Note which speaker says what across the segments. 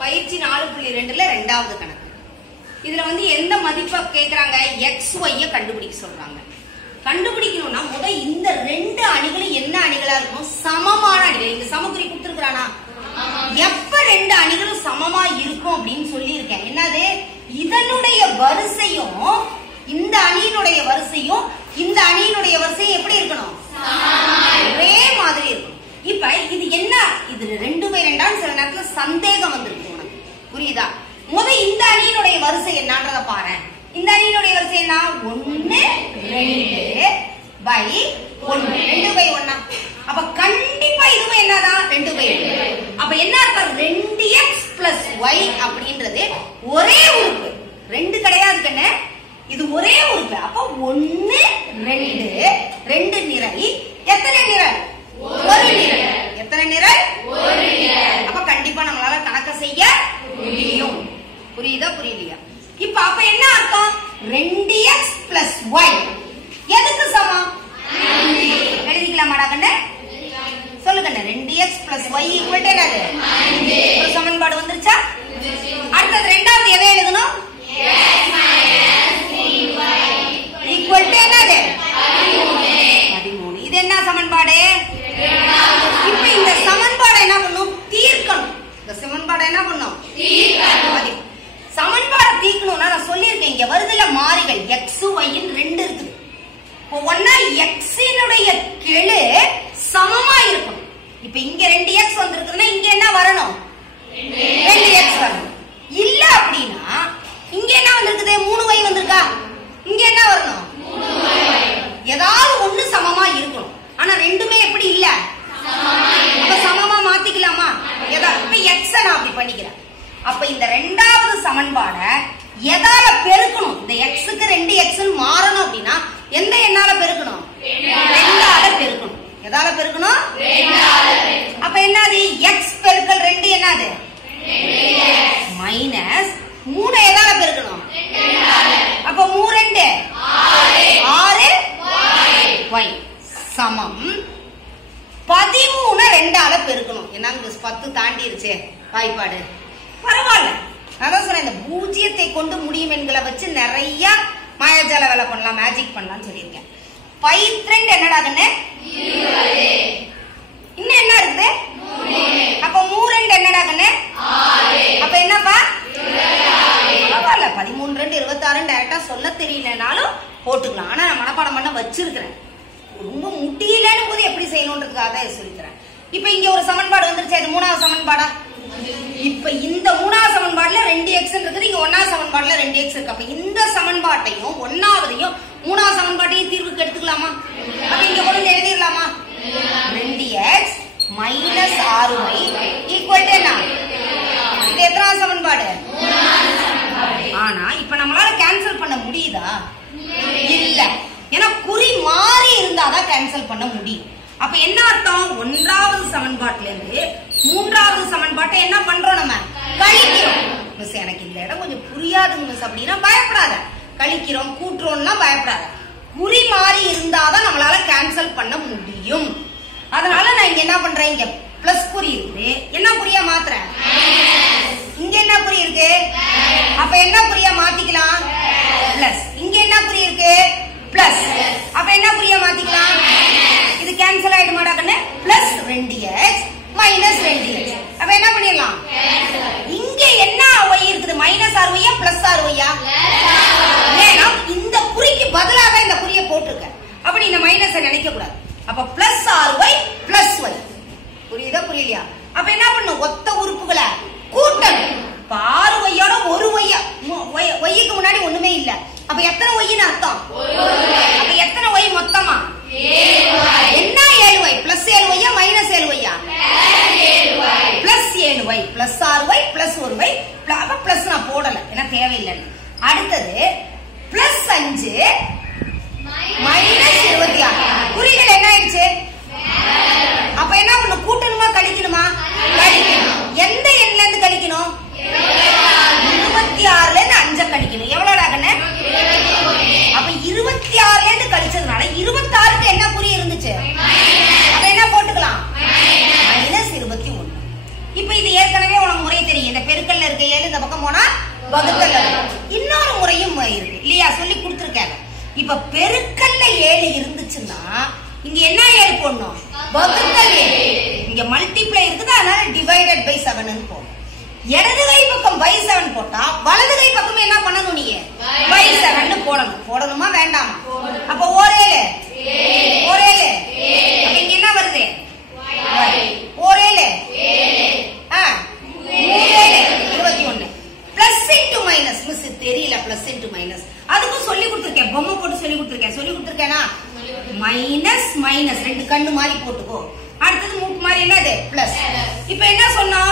Speaker 1: பயிற்சி நாலு புள்ளி ரெண்டுல ரெண்டாவது கணக்கு. இதுல வந்து எந்த மதிப்பை கேக்குறாங்க? எக்ஸ் ஒய்ய கண்டுபிடிக்க சொல்றாங்க. கண்டுபிடிக்கணும்னா முத இந்த ரெண்டு அணிகளும் என்ன அணிகளா இருக்கும் சமமான அணிகள். இங்க சமக்குறி கொடுத்துருக்கானா எப்ப ரெண்டு அணிகளும் சமமா இருக்கும் அப்படின்னு சொல்லியிருக்கேன். என்னது? இதனுடைய வரிசையும் இந்த அணியினுடைய வரிசையும் இந்த அணியினுடைய வரிசையும் எப்படி இருக்கணும்? ஒரே மாதிரி இருக்கும் இப்ப இது என்ன? இது ரெண்டு பை சில நேரத்துல சந்தேகம் புரியுதா? முத இந்த அணியினுடைய வரிசை என்னன்றத பாரு இந்த அணியினுடைய வரிசை என்ன? ஒண்ணு ரெண்டு பை ஒண்ணு. ரெண்டு பை ஒண்ணா? அப்ப கண்டிப்பா இதுவும் என்னதான் ரெண்டு பை. அப்ப என்ன அர்த்தம்? ரெண்டு எக்ஸ் பிளஸ் ஒய் அப்படின்றது ஒரே உறுப்பு. ரெண்டு கிடையாது கண்ணு இது ஒரே உறுப்பு. அப்ப ஒண்ணு ரெண்டு. ரெண்டு நிறை. எத்தனை நிறை? ஒரு நிறை. எத்தனை நிறை. அப்ப கண்டிப்பா நம்மளால கணக்க செய்ய புரியுதா புரியலையா? இப்ப அப்ப என்ன அர்த்தம்? ரெண்டு எக்ஸ் பிளஸ் ஒய் எதுக்கு சமம்? எழுதிக்கலாமாடா கண்ண? சொல்லுங்க ரெண்டு எக்ஸ் பிளஸ் ஒய் ஈக்குவல் என்னது? ஒரு சமன்பாடு வந்துருச்சா அடுத்தது ரெண்டாவது எதை எழுதணும் ஈக்குவல் டு என்னது பதிமூணு இது என்ன சமன்பாடு இப்ப இந்த சமன்பாடை என்ன பண்ணும் தீர்க்கணும் இந்த சமன்பாடை என்ன பண்ணும் பதிமூணு. சமன்பாடை தீர்க்கணும்னா நான் சொல்லியிருக்கேன் இங்க பாருங்க எக்ஸ் ஒய்ன்னு ரெண்டு இருக்குது இப்போ ஒன்னா எக்ஸினுடைய கெழு சமமா இருக்கணும். இப்ப இங்க ரெண்டு எக்ஸ் வந்திருக்குதுன்னா இங்க என்ன வரணும்? ரெண்டு எக்ஸ் வரணும். இல்ல அப்படின்னா இங்க என்ன வந்திருக்குது? மூணு ஒய் வந்திருக்கா? இங்க என்ன வரணும்? ஏதாவது ஒண்ணு சமமா இருக்கணும். ஆனா ரெண்டுமே எப்படி இல்ல? அப்ப சமமா மாத்திக்கலாமா? ஏதாவது இப்ப எக்ஸ நான் அப்படி பண்ணிக்கிறேன். அப்ப இந்த ரெண்டாவது சமன்பாடை எதால பெருக்கணும். இந்த எக்ஸுக்கு ரெண்டு எக்ஸ் மாறணும் அப்படின்னா எந்த எண்ணால பெருக்கணும்? ரெண்டால பெருக்கணும். எதால பெருக்கணும்? அப்ப என்னது? எக்ஸ் பெருக்கல் ரெண்டு என்னது? மைனஸ் மூணு எதால பெருக்கணும்? அப்ப மூ ரெண்டு? ஆறு. ஒய் சமம். பதிமூணு ரெண்டால பெருக்கணும். என்னங்க பத்து தாண்டிருச்சே வாய்ப்பாடு. பரவாயில்ல. அதான் சொன்னேன் இந்த பூஜ்ஜியத்தை கொண்டு முடியும் எண்களை வச்சு நிறைய மாயாஜால வேலை பண்ணலாம் மேஜிக் பண்ணலாம்னு சொல்லியிருக்கேன். பைத்ரெண்டு என்னடா கண்ணு இன்னும் என்ன இருக்குது அப்ப மூரெண்டு என்னடா கண்ணு அப்ப என்னப்பா? பரவாயில்ல பதிமூணு ரெண்டு இருபத்தாறு டைரக்டா சொல்ல தெரியலனாலும் போட்டுக்கலாம். ஆனா நான் மனப்பாடம் பண்ண வச்சிருக்கிறேன். ரொம்ப முடியலன்னு போது எப்படி செய்யணுன்றதுக்காக தான் சொல்லிக்கிறேன். இப்ப இங்க ஒரு சமன்பாடு வந்துருச்சு அது மூணாவது சமன்பாடா? இப்ப இந்த மூணாவது சமன்பாடுல ரெண்டு எக்ஸ் இருக்குது இங்க ஒன்னாவது சமன்பாடுல ரெண்டு எக்ஸ் இருக்கு. அப்ப இந்த சமன்பாட்டையும் ஒன்னாவதையும் மூணாவது சமன்பாட்டையும் தீர்வுக்கு எடுத்துக்கலாமா? அப்ப இங்க கொண்டு வந்து எழுதிடலாமா? ரெண்டு எக்ஸ் மைனஸ் ஆறு ஒய் ஈக்குவல் என்ன? இது எத்தனாவது சமன்பாடு? ஆனா இப்ப நம்மளால கேன்சல் பண்ண முடியுதா? இல்ல. ஏன்னா குறி மாறி இருந்தாதான் கேன்சல் பண்ண முடியும். அப்ப என்ன அர்த்தம்? ஒன்றாவது சமன்பாட்டுல இருந்து மூன்றாவது சமன்பாட்டை என்ன பண்றோம் நம்ம? கழிக்கிறோம். மிஸ் எனக்கு இந்த இடம் கொஞ்சம் புரியாதுங்க மிஸ் அப்படின்னா பயப்படாத. கழிக்கிறோம் கூட்டுறோம்னா பயப்படாத. குறி மாறி இருந்தாதான் நம்மளால கேன்சல் பண்ண முடியும். அதனால நான் இங்க என்ன பண்றேன்? இங்க பிளஸ் குறி இருக்கு. என்ன குறியா மாத்துறேன்? இங்க என்ன குறி இருக்கு? அப்ப என்ன குறியா மாத்திக்கலாம் பிளஸ் இங்க என்ன குறி இருக்கு பிளஸ் அப்ப என்ன குறியா மாத்திக்கலாம் இது கேன்சல் ஆயிடுமாடா கண்ணு பிளஸ் ரெண்டு எக்ஸ் மைனஸ் ரெண்டு எக்ஸ் அப்ப என்ன பண்ணிடலாம் இங்க என்ன ஒய் இருக்குது மைனஸ் ஆறு ஒய்யா பிளஸ் ஆறு ஒய்யா ஏன்னா இந்த குறிக்கு பதிலாக இந்த குறியை போட்டிருக்க அப்ப நீ இந்த மைனஸ் நினைக்க கூடாது அப்ப plus R y plus y புரியுதா புரியலையா? அப்ப என்ன பண்ணும் ஒத்த உறுப்புகளை கூட்டணும். இப்ப ஆறு ஒய்யோட ஒரு ஒய்யா மு- ஒய்யுக்கு முன்னாடி ஒண்ணுமே இல்ல. அப்ப எத்தனை ஒய்ன்னு அர்த்தம்? அப்ப எத்தனை ஒய் மொத்தமா? என்ன ஏழு ஒய் பிளஸ் ஏழு ஒய்யா மைனஸ் ஏழு ஒய்யா பிளஸ் ஏழு ஒய் பிளஸ் ஆறு ஒய் பிளஸ் ஒரு ஒய் அப்ப பிளஸ் நான் போடல. ஏன்னா தேவையில்லைன்னு. அடுத்தது கொடுத்துருக்காங்க இப்ப பெருக்கல்ல ஏழு இருந்துச்சுன்னா இங்க என்ன ஏழு போடணும்? வகுத்தல் ஏழு. இங்க மல்டிப்ளை இருக்குது அதனால டிவைடட் பை செவன் போடும் இடது கை பக்கம் பை செவன் போட்டா வலது கை பக்கம் என்ன பண்ணணும் நீங்க? பை செவன் போடணும். போடணுமா வேண்டாமா அப்ப ஓரேழு ஓரேழு அப்ப இங்க என்ன வருது ஓரேழு ஆ, மூணேழு, இருபத்தி ஒண்ணு பிளஸ் இன்டு மைனஸ் மிஸ் தெரியல பிளஸ் இன்டு மைனஸ் அதுக்கும் சொல்லி கொடுத்துருக்கேன் பொம்மை போட்டு சொல்லி கொடுத்துருக்கேன் மைனஸ் மைனஸ் ரெண்டு கண்ணு மாதிரி போட்டுக்கோ. அடுத்தது மூக்கு மாதிரி என்னது? பிளஸ் இப்போ என்ன சொன்னா?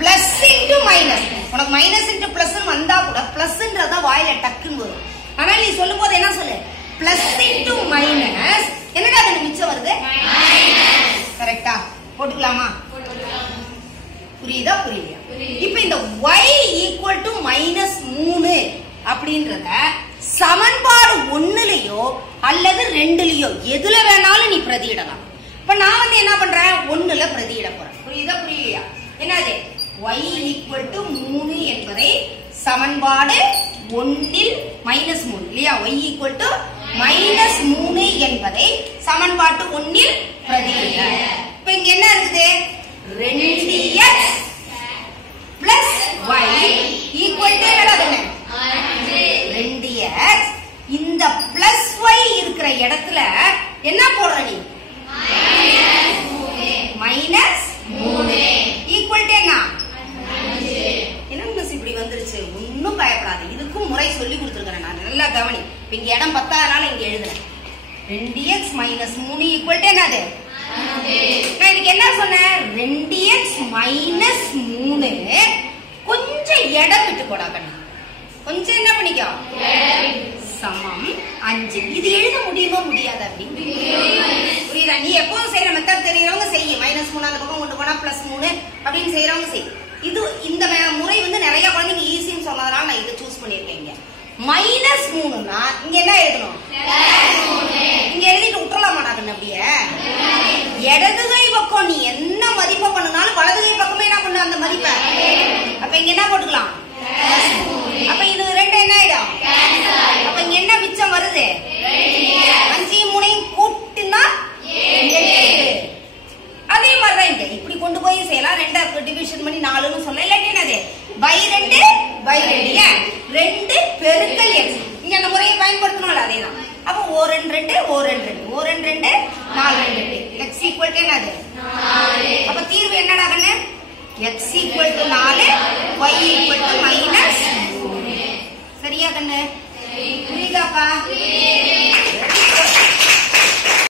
Speaker 1: பிளஸ் இன்டு மைனஸ் உனக்கு மைனஸ் இன்டு பிளஸ் வந்தா கூட பிளஸ்ன்றதா வாயில டக்குன்னு வரும். ஆனா நீ சொல்லும் போது என்ன சொல்லு? பிளஸ் இன்டு மைனஸ் என்னடா அது மிச்சம் வருது? கரெக்டா போட்டுக்கலாமா? புரியுதா புரியலையா? இப்ப இந்த y ஈக்குவல் டு மைனஸ் மூணு அப்படின்றத சமன்பாடு ஒன்னுலயும் ரெண்டுலயோ எதுல வேணாலும் நீ பிரதியிடலாம். இப்ப நான் வந்து என்ன பண்றேன்? ஒண்ணுல பிரதியிட போறேன். புரியுதா புரியலையா? என்னது? ஒய் ஈக்குவல் டு மூணு என்பதை சமன்பாடு ஒன்னில் மைனஸ் மூணு இல்லையா? ஒய் ஈக்குவல் டு மைனஸ் மூணு என்பதை சமன்பாட்டு ஒன்னில் பிரதியிட இப்ப இங்க என்ன இருக்குது? ரெண்டு x plus y equal to என்னடா தானே ரெண்டு எக்ஸ் இந்த பிளஸ் ஒய் இருக்கிற இடத்துல என்ன போடுற நீ? மைனஸ் மூணு. ஈக்குவல் டு என்ன? என்ன மிஸ் இப்படி வந்துருச்சு? ஒன்னும் பயப்படாது. இதுக்கும் முறை சொல்லி கொடுத்துருக்கேன் நான். நல்லா கவனி. இப்ப இங்க இடம் பத்தாதனால இங்க எழுதுறேன். ரெண்டு எக்ஸ் மைனஸ் மூணு ஈக்குவல் டு என்னது? நான் இதுக்கு என்ன சொன்னேன்? ரெண்டு எக்ஸ் மைனஸ் மூணு. கொஞ்சம் இடம் விட்டு போடாக்கண்ணா கொஞ்சம் என்ன பண்ணிக்கோ? சமம். அஞ்சு. இது எழுத முடியுமா முடியாதா அப்படி? புரியுதா? நீ எப்பவும் செய்யற மெத்தட் தெரியறவங்க செய்ய. மைனஸ் மூணு அந்த பக்கம் கொண்டு போனா பிளஸ் மூணு அப்படின்னு செய்யறவங்க செய் இது இந்த முறை வந்து நிறைய குழந்தைங்க ஈஸின்னு சொன்னதுனால நான் இதை சூஸ் பண்ணிருக்கேங்க மைனஸ் மூணுன்னா இங்க என்ன எழுதணும்? இங்க எழுதிட்டு விட்டுறலாமாடா கண்ணு அப்படியே? இடது கை பக்கம் நீ என்ன மதிப்பை பண்ணுனாலும் வலது கை பக்கமே என்ன பண்ண அந்த மதிப்பை? அப்ப இங்க என்ன போட்டுக்கலாம்? அப்ப இது ரெண்டு என்ன ஆயிடும்? என்ன மிச்சம் வருது? அஞ்சையும் மூணையும் கூட்டினா அதே மாதிரிதான் இங்க. இப்படி கொண்டு போய் செய்யலாம். ரெண்டா டிவிஷன் பண்ணி நாலுன்னு சொல்ல இல்லாட்டி என்னது? பை ரெண்டு பை ரெண்டு. ரெண்டு பெருக்கல் எக்ஸ் இங்க அந்த முறையை பயன்படுத்தணும்ல அதேதான். அப்ப ஓ ரெண்டு ரெண்டு ஓ ரெண்டு ரெண்டு. ஓ ரெண்டு ரெண்டு நாலு ரெண்டு ரெண்டு. எக்ஸ் ஈக்குவல் டு என்னது? அப்ப தீர்வு என்னடா கண்ணு? எக்ஸ் ஈக்குவல் டு நாலு ஒய் ஈக்குவல் டு மைனஸ் சரியா கண்ணு? Liga, Liga, Liga.